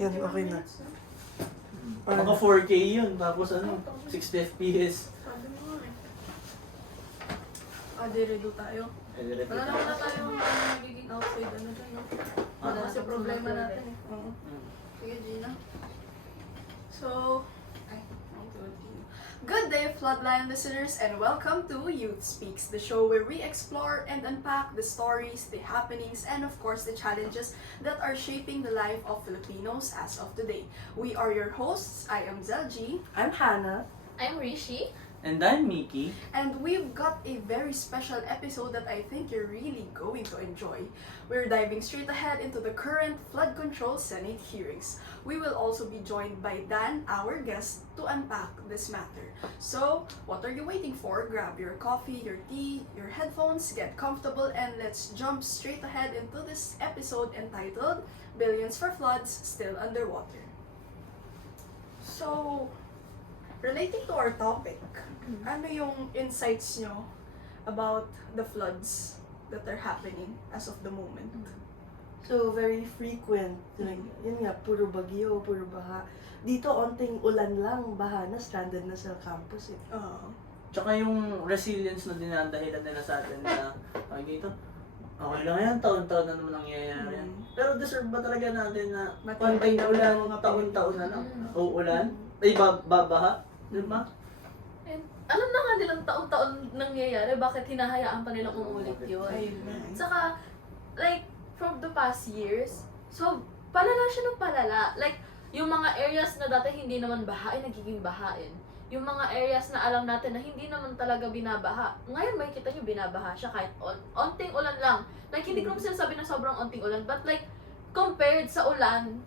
Yan, okay na. Mga 4K yun, tapos 60 FPS. Sabi mo nga eh. Diredo tayo. Wala na wala tayong magiging outside dyan, no? Wala kasi problema natin eh. Oo. Sige, Gina. So, good day, Floodline listeners, and welcome to Youth Speaks, the show where we explore and unpack the stories, the happenings, and of course the challenges that are shaping the life of Filipinos as of today. We are your hosts. I am Zelji. I'm Hannah. I'm Rishi. And I'm Mickey. And we've got a very special episode that I think you're really going to enjoy. We're diving straight ahead into the current flood control Senate hearings. We will also be joined by Dan, our guest, to unpack this matter. So, what are you waiting for? Grab your coffee, your tea, your headphones, get comfortable, and let's jump straight ahead into this episode entitled Billions for Floods Still Underwater. So, relating to our topic, ano yung insights nyo about the floods that are happening as of the moment? So, very frequent. Like, yun nga, puro bagyo, puro baha. Dito, onting ulan lang, baha na, stranded na sa campus eh. Tsaka yung resilience na dinadahilan nila sa atin na, dito, okay lang yan, taon-taon na naman nangyayari yan. Pero deserve ba talaga natin na konting ulan, taon-taon na lang, uulan, ay babaha, di ba? And alam na nga nilang taon-taon nangyayari, bakit hinahayaan pa nilang umulit yun? Ayun na. Saka, like, from the past years, so, palala siya ng palala. Like, yung mga areas na dati hindi naman baha, ay nagiging bahain. Yung mga areas na alam natin na hindi naman talaga binabaha, ngayon may kita nyo binabaha siya kahit onting ulan lang. Like, hindi ko naman sinasabi na sobrang onting ulan, but like, compared sa ulan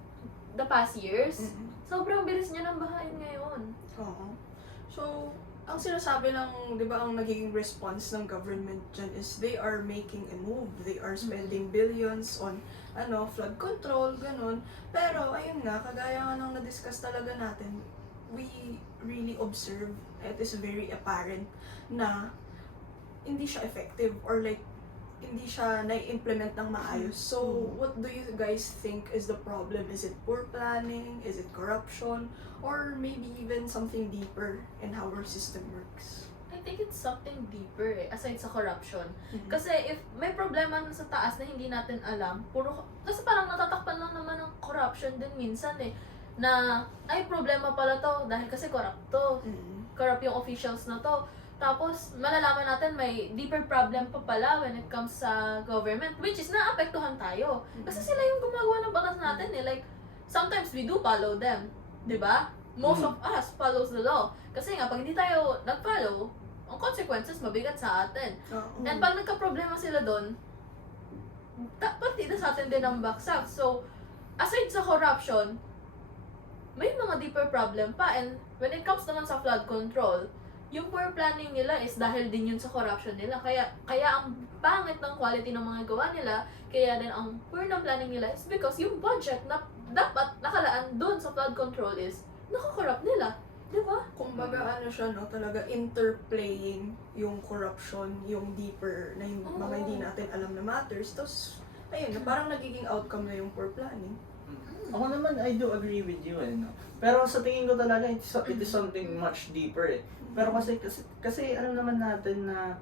the past years, sobrang bilis niya ng bahain ngayon. Oo. So, ang sinasabi ng, di ba, ang nagiging response ng government dyan is they are making a move. They are spending billions on, flood control, ganun. Pero, ayun nga, kagaya nga nang na-discuss talaga natin, we really observe, it is very apparent na hindi siya effective or like, hindi siya na-implement ng maayos. So, what do you guys think is the problem? Is it poor planning? Is it corruption? Or maybe even something deeper in how our system works? I think it's something deeper aside sa corruption. Kasi if may problema sa taas na hindi natin alam, kasi parang natatakpan lang naman ng corruption din minsan na, ay problema pala to dahil kasi corrupt to. Corrupt yung officials na to. Tapos, malalaman natin may deeper problem pa pala when it comes sa government, which is naapektuhan tayo. Kasi sila yung gumagawa ng batas natin Like, sometimes we do follow them. Diba? Most of us follows the law. Kasi nga, pag hindi tayo nag-follow, ang consequences mabigat sa atin. And pag nagka-problema sila doon, pati na sa atin din ang baksak. So, aside sa corruption, may mga deeper problem pa. And when it comes naman sa flood control, yung poor planning nila is dahil din yun sa corruption nila. Kaya ang pangit ng quality ng mga gawa nila, kaya din ang poor ng planning nila is because yung budget na dapat nakalaan doon sa flood control is nakakorrupt nila. Diba? Kumbaga siya, talaga interplaying yung corruption, yung deeper na yung mga hindi natin alam na matters. Tapos, ayun, parang nagiging outcome na yung poor planning. Ako naman, I do agree with you Pero sa tingin ko talaga, it is something much deeper Pero kasi alam naman natin na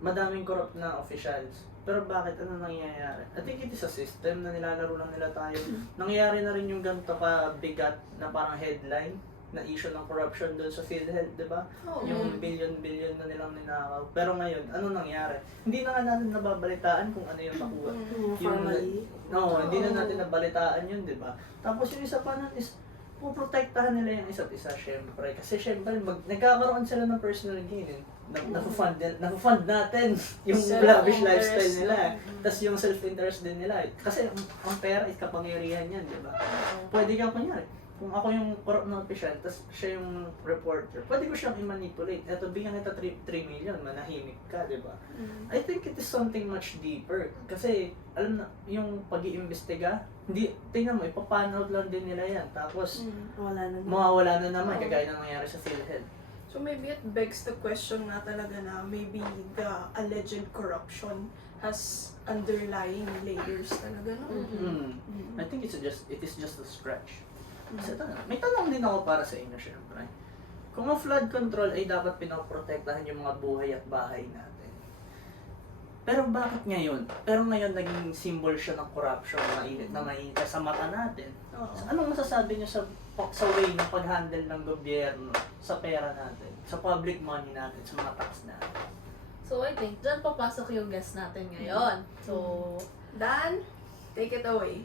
madaming corrupt na officials. Pero bakit nangyayari? I think it is a system na nilalaro lang nila tayo. Nangyayari na rin yung ganito kabigat na parang headline na issue ng corruption doon sa PhilHealth, di ba? Yung billion-billion na nilang ninakaw. Pero ngayon, ano nangyari? Hindi na nga natin nababalitaan kung ano yung nakuha. Hindi na natin nabalitaan yun, di ba? Tapos yung isa pa nun is, puprotektahan nila yung isa't isa, syempre. Kasi syempre, nagkakaroon sila ng personal gain Naku-fund natin yung lavish lifestyle nila. Tapos yung self-interest din nila. Kasi ang pera is kapangyarihan yan, di ba? Pwede kang kunyari, kung ako yung corrupt na official, tapos siya yung reporter, pwede ko siyang i-manipulate. Eto, bigyan kita 3 million, manahimik ka, di ba? I think it is something much deeper. Kasi, alam na, yung pag-iimbestiga, tingnan mo, ipapanood lang din nila yan. Tapos, mawawala na naman, kagaya na nangyari sa PhilHealth. So maybe it begs the question na talaga na maybe the alleged corruption has underlying layers talaga, no? I think it is just a stretch. Kasi ito na, may tanong din ako para sa inyo, syempre. Kung ang flood control ay dapat pinoprotektahan yung mga buhay at bahay natin. Pero bakit ngayon? Pero ngayon naging symbol siya ng corruption, mainit na mainit sa mata natin. Oo. So, anong masasabi niyo sa way ng pag-handle ng gobyerno sa pera natin, sa public money natin, sa mga tax natin? So I think, dyan papasok yung guest natin ngayon. So, Dan, take it away.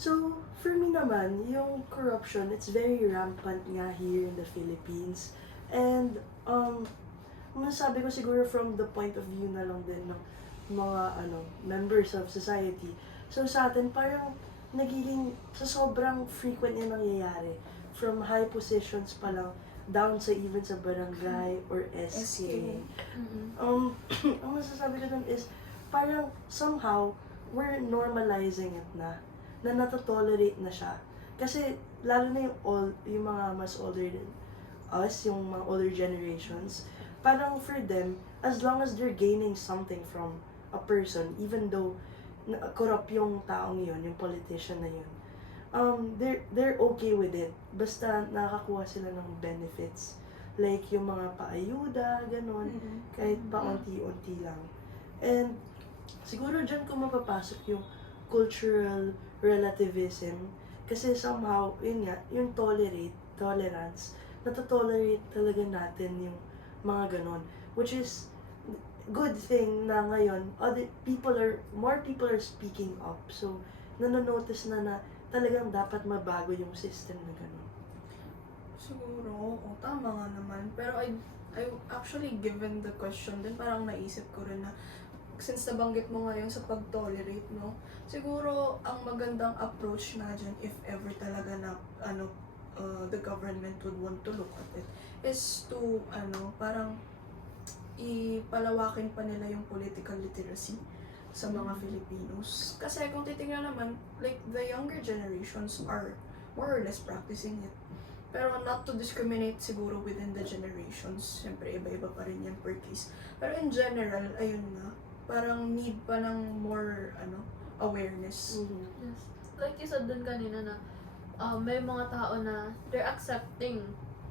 So, for me naman, yung corruption, it's very rampant nga here in the Philippines. And, masasabi ko siguro from the point of view na lang din ng mga members of society. So, sa atin, parang nagiging, sa sobrang frequent yung nangyayari. From high positions pa lang, down sa even sa barangay or SK. Ang masasabi ko dun is, parang somehow, we're normalizing it na natotolerate na siya. Kasi, lalo na yung mga mas older than us, yung mga older generations, parang for them, as long as they're gaining something from a person, even though corrupt yung taong yun, yung politician na yun, they're okay with it. Basta nakakakuha sila ng benefits. Like yung mga paayuda, ganun, kahit paunti-unti lang. And, siguro dyan kung mapapasok yung cultural relativism, kasi somehow, yun nga, yung tolerance, natotolerate talaga natin yung mga ganon, which is good thing na ngayon, more people are speaking up, so nanonotice na talagang dapat mabago yung system na ganon. Siguro, tama nga naman. Pero I actually, given the question din, parang naisip ko rin na since nabanggit mo nga yung sa pag-tolerate, no? Siguro, ang magandang approach na dyan, if ever talaga na, the government would want to look at it, is to, parang, ipalawakin pa nila yung political literacy sa mga Filipinos. Kasi kung titingnan naman, like, the younger generations are more or less practicing it. Pero not to discriminate siguro within the generations. Siyempre, iba-iba pa rin yan per case. Pero in general, ayun nga, parang need pa ng more awareness. yes. Like you said dun kanina na may mga tao na they're accepting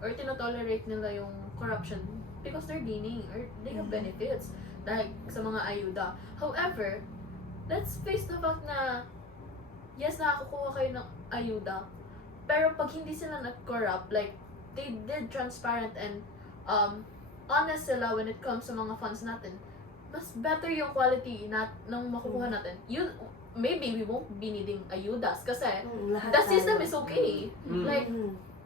or tinotolerate nila yung corruption because they're gaining or they have benefits like sa mga ayuda. However, let's face the fact na yes, nakakakuha kayo ng ayuda, pero pag hindi sila nag-corrupt, like they did transparent and honest sila when it comes sa mga funds natin, mas better yung quality ng makukuha natin. Yun, maybe we won't be needing ayudas kasi the system is okay. Like,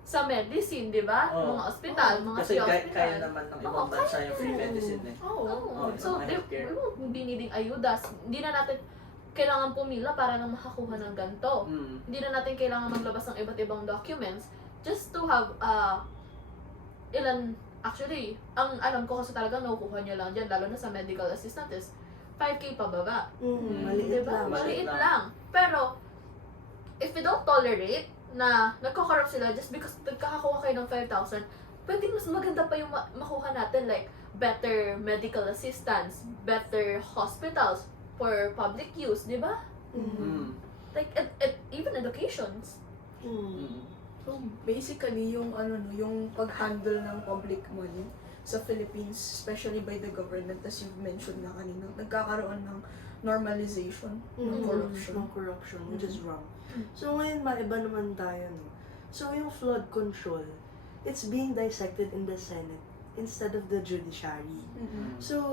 sa medicine, di ba? Oo. Mga ospital, mga Kasi hospital. kaya naman ng ibang bansa yung free medicine eh. Oo. Oo. yung So, mga healthcare. we won't be needing ayudas. Hindi na natin kailangan pumila para na makakuha ng ganito. Hindi na natin kailangan maglabas ng iba't ibang documents just to have actually, ang alam ko kasi talaga nakukuha nyo lang dyan, lalo na sa medical assistant is 5K pababa. Maliit Diba? lang. Maliit lang. Pero, if we don't tolerate na nagko-corrupt sila just because nagkakakuha kayo ng 5,000, pwedeng mas maganda pa yung makuha natin, like better medical assistance, better hospitals for public use, di ba? Like, even educations. So, basically, yung yung pag-handle ng public money sa Philippines, especially by the government, as you've mentioned na kanina, nagkakaroon ng normalization ng corruption. Ng corruption, which is wrong. So ngayon, maiba naman tayo, no? So yung flood control, it's being dissected in the Senate instead of the judiciary. So,